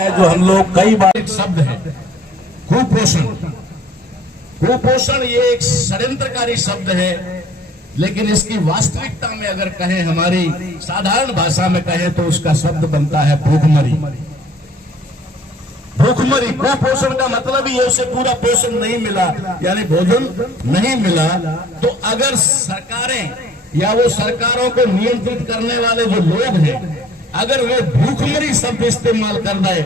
जो हम लोग कई बार एक शब्द है कुपोषण। कुपोषण ये एक षड्यंत्रकारी शब्द है, लेकिन इसकी वास्तविकता में अगर कहें, हमारी साधारण भाषा में कहें तो उसका शब्द बनता है भूखमरी। भूखमरी कुपोषण का मतलब ही है उसे पूरा पोषण नहीं मिला, यानी भोजन नहीं मिला। तो अगर सरकारें या वो सरकारों को नियंत्रित करने वाले जो लोग हैं, अगर वे भूखमरी शब्द इस्तेमाल कर रहे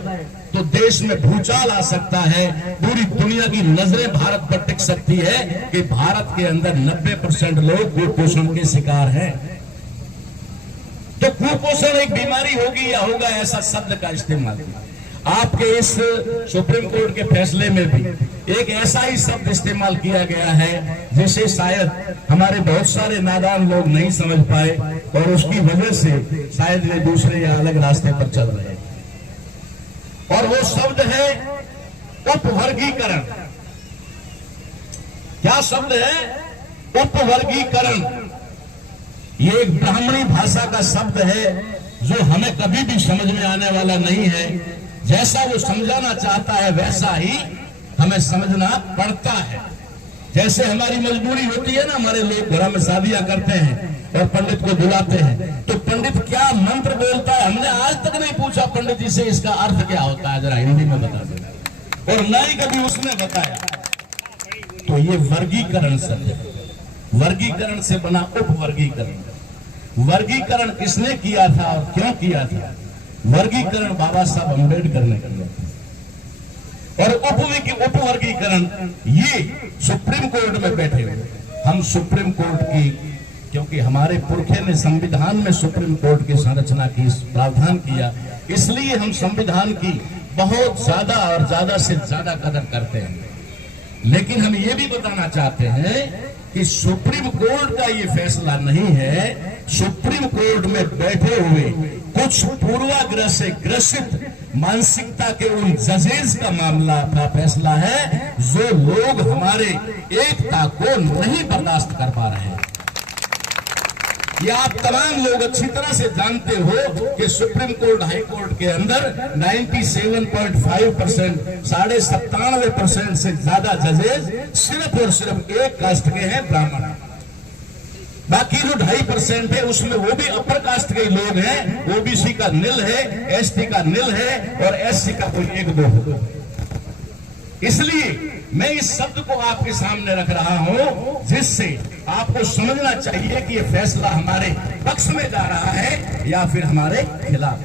तो देश में भूचाल आ सकता है। पूरी दुनिया की नजरें भारत पर टिक सकती है कि भारत के अंदर 90% लोग कुपोषण के शिकार हैं। तो कुपोषण एक बीमारी होगी या होगा, ऐसा शब्द का इस्तेमाल किया। आपके इस सुप्रीम कोर्ट के फैसले में भी एक ऐसा ही शब्द इस्तेमाल किया गया है जिसे शायद हमारे बहुत सारे नादान लोग नहीं समझ पाए और उसकी वजह से शायद वे दूसरे या अलग रास्ते पर चल रहे हैं। और वो शब्द है उपवर्गीकरण। क्या शब्द है? उपवर्गीकरण। ये एक ब्राह्मणी भाषा का शब्द है जो हमें कभी भी समझ में आने वाला नहीं है। जैसा वो समझाना चाहता है वैसा ही हमें समझना पड़ता है। जैसे हमारी मजबूरी होती है ना, हमारे लोग घरों में शादियां करते हैं और पंडित को बुलाते हैं, तो पंडित क्या मंत्र बोलता है हमने आज तक नहीं पूछा पंडित जी से इसका अर्थ क्या होता है, जरा हिंदी में बता दे, और न ही कभी उसने बताया। तो ये वर्गीकरण शब्द है, वर्गीकरण से बना उपवर्गीकरण। वर्गीकरण किसने किया था और क्यों किया था? वर्गीकरण बाबा साहब अम्बेडकर ने किया था। और उपवर्गीकरण ये सुप्रीम कोर्ट में बैठे हुए, हम सुप्रीम कोर्ट की, क्योंकि हमारे पुरखे ने संविधान में सुप्रीम कोर्ट की संरचना की प्रावधान किया, इसलिए हम संविधान की बहुत ज्यादा और ज्यादा से ज्यादा कदर करते हैं। लेकिन हम ये भी बताना चाहते हैं कि सुप्रीम कोर्ट का ये फैसला नहीं है। सुप्रीम कोर्ट में बैठे हुए कुछ पूर्वाग्रह से ग्रसित मानसिकता के उन जजेस का मामला का फैसला है जो लोग हमारे एकता को नहीं बर्दाश्त कर पा रहे हैं। ये आप तमाम लोग अच्छी तरह से जानते हो कि सुप्रीम कोर्ट हाई कोर्ट के अंदर 97.5%, 97.5% से ज्यादा जजेस सिर्फ और सिर्फ एक कास्ट के हैं, ब्राह्मण। बाकी जो 2.5% है उसमें वो भी अपर कास्ट के लोग हैं, ओबीसी का निल है, एसटी का निल है और एससी का कोई 1-2 होगा। इसलिए मैं इस शब्द को आपके सामने रख रहा हूं जिससे आपको समझना चाहिए कि यह फैसला हमारे पक्ष में जा रहा है या फिर हमारे खिलाफ।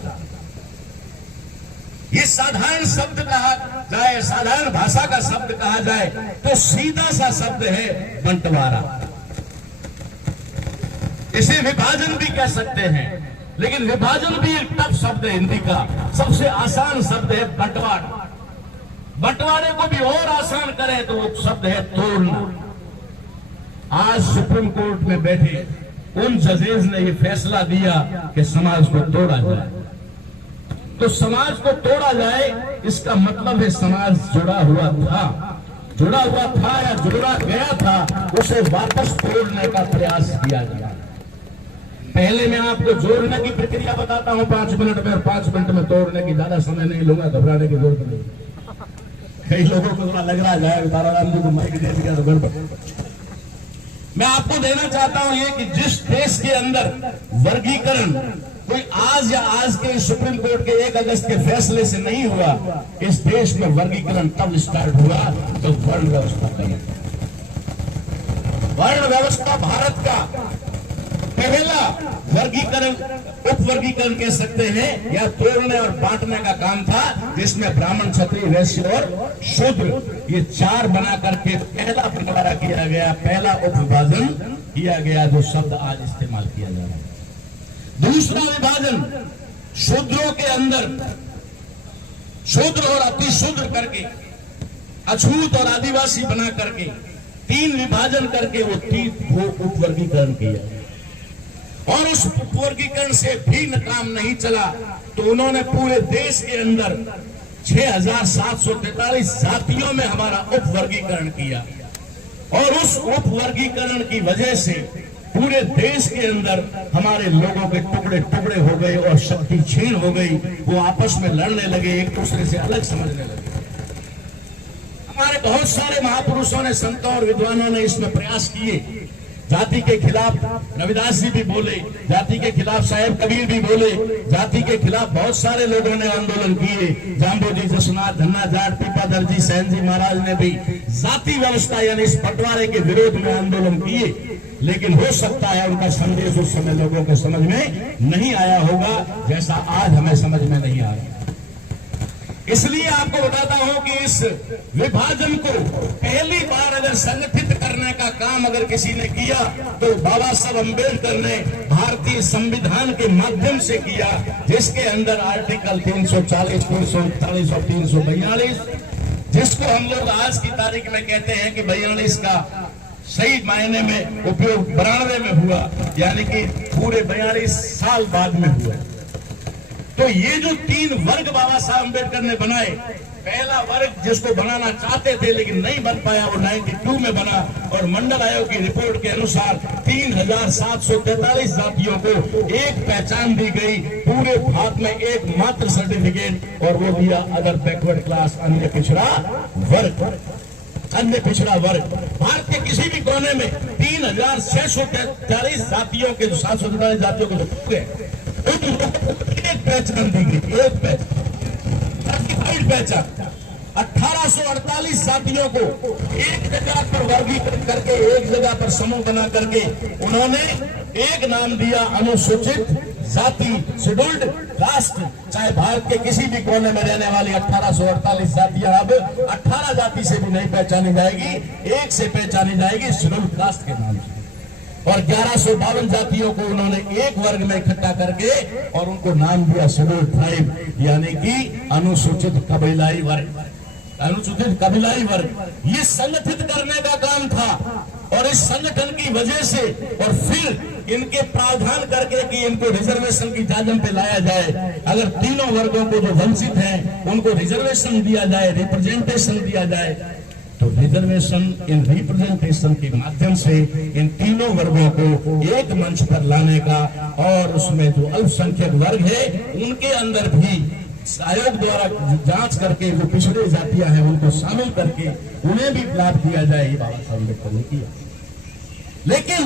ये साधारण शब्द कहा जाए, साधारण भाषा का शब्द कहा जाए तो सीधा सा शब्द है बंटवारा। इसे विभाजन भी कह सकते हैं, लेकिन विभाजन भी एक टफ शब्द है। हिंदी का सबसे आसान शब्द है बंटवारा। बंटवारे को भी और आसान करें तो वो शब्द है तोड़ना। आज सुप्रीम कोर्ट में बैठे उन जजेस ने ये फैसला दिया कि समाज को तोड़ा जाए। तो समाज को तोड़ा जाए इसका मतलब है समाज जुड़ा हुआ था या जुड़ा गया था, उसे वापस तोड़ने का प्रयास किया गया। पहले मैं आपको जोड़ने की प्रक्रिया बताता हूं 5 मिनट में, और 5 मिनट में तोड़ने की ज्यादा समय नहीं लूंगा, घबराने की जरूरत नहीं। कई लोगों को थोड़ा लग रहा है ताराराम जी को माइक दे दिया तो गड़बड़। मैं आपको देना चाहता हूं ये कि जिस देश के अंदर वर्गीकरण कोई आज या आज के सुप्रीम कोर्ट के 1 अगस्त के फैसले से नहीं हुआ, इस देश में वर्गीकरण तब स्टार्ट हुआ तो वर्ण व्यवस्था का। वर्ण व्यवस्था भारत का पहला वर्गीकरण, उपवर्गीकरण कह सकते हैं, या तोड़ने और बांटने का काम था, जिसमें ब्राह्मण, क्षत्रिय, वैश्य और शूद्र ये 4 बना करके पहला बंटवारा किया गया, पहला उपविभाजन किया गया, जो शब्द आज इस्तेमाल किया जा रहा है। दूसरा विभाजन शूद्रों के अंदर शूद्र और अतिशूद्र करके, अछूत और आदिवासी बना करके 3 विभाजन करके वो उपवर्गीकरण किया। और उस उपवर्गीकरण से भी काम नहीं चला तो उन्होंने पूरे देश के अंदर 6,743 जातियों में हमारा उपवर्गीकरण किया। और उस उपवर्गीकरण की वजह से पूरे देश के अंदर हमारे लोगों के टुकड़े टुकड़े हो गए और शक्ति छीन हो गई। वो आपस में लड़ने लगे, एक दूसरे से अलग समझने लगे। हमारे बहुत सारे महापुरुषों ने, संतों और विद्वानों ने इसमें प्रयास किए। जाति के खिलाफ रविदास जी भी बोले, जाति के खिलाफ साहेब कबीर भी बोले, जाति के खिलाफ बहुत सारे लोगों ने आंदोलन किए। जाम्बोजी, जसनाथ, धन्ना जाट, पीपाधर जी, सैन जी महाराज ने भी जाति व्यवस्था यानी इस बंटवारे के विरोध में आंदोलन किए। लेकिन हो सकता है उनका संदेश उस समय लोगों के समझ में नहीं आया होगा, जैसा आज हमें समझ में नहीं आ रहा। इसलिए आपको बताता हूं कि इस विभाजन को पहली बार अगर संगठित करने का काम अगर किसी ने किया तो बाबा साहब अम्बेडकर ने भारतीय संविधान के माध्यम से किया, जिसके अंदर आर्टिकल 340, 341 और 342, जिसको हम लोग आज की तारीख में कहते हैं कि 42 का सही मायने में उपयोग 92 में हुआ, यानी कि पूरे 42 साल बाद में हुआ। तो ये जो 3 वर्ग बाबा साहब अम्बेडकर ने बनाए, पहला वर्ग जिसको बनाना चाहते थे लेकिन नहीं बन पाया, वो 92 में बना। और मंडल आयोग की रिपोर्ट के अनुसार 3743 जातियों को एक पहचान दी गई, पूरे भारत में एक मात्र सर्टिफिकेट, और वो दिया अदर बैकवर्ड क्लास, अन्य पिछड़ा वर्ग। अन्य पिछड़ा वर्ग भारत के किसी भी कोने में 3643 जातियों के, 743 जातियों के जो एक पहचान दी गई, एक पहचान। 1848 जातियों को एक जगह पर वर्गीकृत करके, एक जगह पर समूह बना करके उन्होंने एक नाम दिया, अनुसूचित जाति, शेड्यूल्ड कास्ट। चाहे भारत के किसी भी कोने में रहने वाली 1848 जातियां अब 18 जाति से भी नहीं पहचानी जाएगी, एक से पहचानी जाएगी, शेड्यूल्ड कास्ट के नाम से। और 1152 जातियों को उन्होंने एक वर्ग में इकट्ठा करके और उनको नाम दिया शेड्यूल्ड ट्राइब, यानी कि अनुसूचित कबीलाई वर्ग। अनुसूचित कबीलाई वर्ग ये संगठित करने का काम था, और इस संगठन की वजह से और फिर इनके प्रावधान करके कि इनको रिजर्वेशन की जाजम पे लाया जाए। अगर तीनों वर्गों को जो वंचित हैं उनको रिजर्वेशन दिया जाए, रिप्रेजेंटेशन दिया जाए, तो रिजर्वेशन इन रिप्रेजेंटेशन के माध्यम से इन तीनों वर्गों को एक मंच पर लाने का, और उसमें जो अल्पसंख्यक वर्ग है उनके अंदर भी आयोग द्वारा जांच करके जो पिछड़े जातियां हैं उनको शामिल करके उन्हें भी लाभ दिया जाए, ये बाबा साहब अम्बेडकर ने किया। लेकिन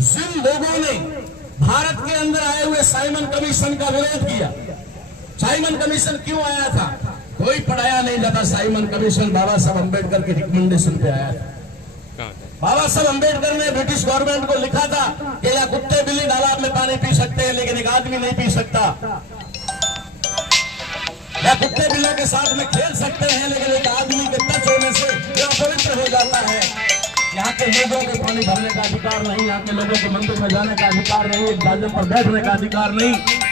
जिन लोगों ने भारत के अंदर आए हुए साइमन कमीशन का विरोध किया, साइमन कमीशन क्यों आया था? कोई पढ़ाया नहीं जाता। साइमन कमीशन बाबा साहब अम्बेडकर के रिकमेंडेशन पे आया था। बाबा साहब अम्बेडकर ने ब्रिटिश गवर्नमेंट को लिखा था कि या कुत्ते बिल्ली तालाब में पानी पी सकते हैं लेकिन एक आदमी नहीं पी सकता, या कुत्ते बिल्लों के साथ में खेल सकते हैं लेकिन एक आदमी के टच होने से यह पवित्र हो जाता है। यहाँ के लोगों को पानी भरने का अधिकार नहीं, यहाँ के लोगों को मंदिर में जाने का अधिकार नहीं, एक जाजम पर बैठने का अधिकार नहीं।